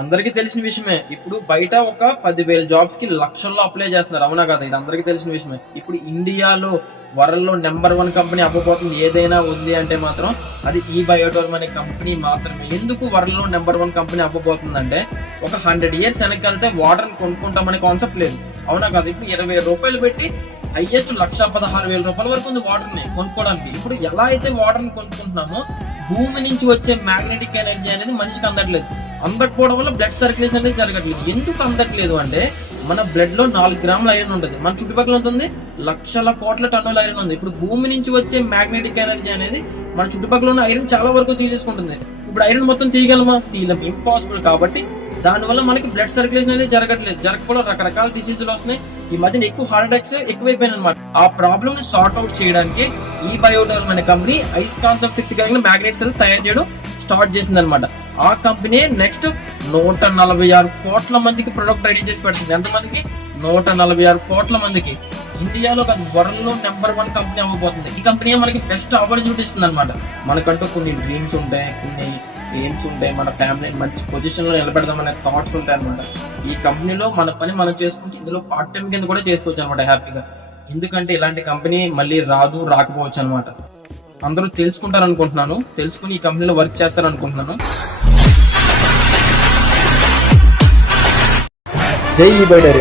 అందరికీ తెలిసిన విషయమే. ఇప్పుడు బయట ఒక 10,000 జాబ్స్ కి లక్షల్లో అప్లై చేస్తున్నారు. అవునా కదా? ఇది అందరికీ తెలిసిన విషయమే. ఇప్పుడు ఇండియాలో వరల్డ్ లో నెంబర్ 1 కంపెనీ అవ్వబోతుంది ఏదైనా ఉంది అంటే మాత్రం అది ఈ బయోటోర్మ్ అనే కంపెనీ మాత్రమే. ఎందుకు వరల్డ్ లో నెంబర్ 1 కంపెనీ అవ్వబోతుంది అంటే ఒక 100 years వెనక్కి వెళ్తే వాటర్ ని కొనుక్కుంటామనే కాన్సెప్ట్ లేదు. అవునా కదా? ఇప్పుడు 20,000 రూపాయలు పెట్టి హైయెస్ట్ 1,16,000 రూపాయల వరకు ఉంది వాటర్ ని కొనుక్కోవడానికి. ఇప్పుడు ఎలా అయితే వాటర్ ని కొనుక్కుంటున్నామో భూమి నుంచి వచ్చే మ్యాగ్నెటిక్ ఎనర్జీ అనేది మనిషికి అందట్లేదు. అందకపోవడం వల్ల బ్లడ్ సర్క్యులేషన్ అనేది జరగట్లేదు. ఎందుకు అందట్లేదు అంటే మన బ్లడ్ లో 4 గ్రాముల ఐరన్ ఉంటుంది. మన చుట్టుపక్కల ఉంటుంది లక్షల కోట్ల టన్నుల ఐరన్ ఉంది. ఇప్పుడు భూమి నుంచి వచ్చే మ్యాగ్నెటిక్ ఎనర్జీ అనేది మన చుట్టుపక్కల ఉన్న ఐరన్ చాలా వరకు తీసేసుకుంటుంది. ఇప్పుడు ఐరన్ మొత్తం తీయగలమా? తీయలేం, ఇంపాసిబుల్. కాబట్టి దానివల్ల మనకి బ్లడ్ సర్క్యులేషన్ అనేది జరగట్లేదు. జరగకపోవడం రకరకాల డిసీజులు వస్తున్నాయి. ఈ మధ్యన ఎక్కువ హార్ట్ అటాక్స్ ఎక్కువైపోయినాయి అనమాట. ఆ ప్రాబ్లమ్ ని సార్ట్ అవుట్ చేయడానికి ఈ బయోటోర్మ్ అనే కంపెనీ అయస్కాంతం శక్తి కలిగిన మ్యాగ్నెట్ సెల్స్ తయారు చేయడం స్టార్ట్ చేసింది అనమాట. ఆ కంపెనీ నెక్స్ట్ 146 కోట్ల మందికి ప్రొడక్ట్ రెడీ చేసి పెడుతుంది. ఎంతమందికి? 146 కోట్ల మందికి. ఇండియాలో వరల్డ్ లో నెంబర్ 1 కంపెనీ అవ్వబోతుంది. ఈ కంపెనీ మనకి బెస్ట్ ఆపర్చునిటీ ఇస్తుంది అనమాట. మనకంటూ కొన్ని డ్రీమ్స్ ఉంటాయి, కొన్ని ఎయిమ్స్ ఉంటాయి, మన ఫ్యామిలీని మంచి పొజిషన్ లో నిలబెడదామనే థాట్స్ ఉంటాయి అనమాట. ఈ కంపెనీలో మన పని మనం చేసుకుంటే ఇందులో పార్ట్ టైం కింద కూడా చేసుకోవచ్చు అనమాట హ్యాపీగా. ఎందుకంటే ఇలాంటి కంపెనీ మళ్ళీ రాకపోవచ్చు అనమాట. అందరూ తెలుసుకుంటారు అనుకుంటున్నాను. తెలుసుకుని ఈ కంపెనీలో వర్క్ చేస్తారు అనుకుంటున్నాను. జై ఈ బైడర్.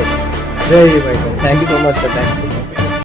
Thank you so much sir. Thank you.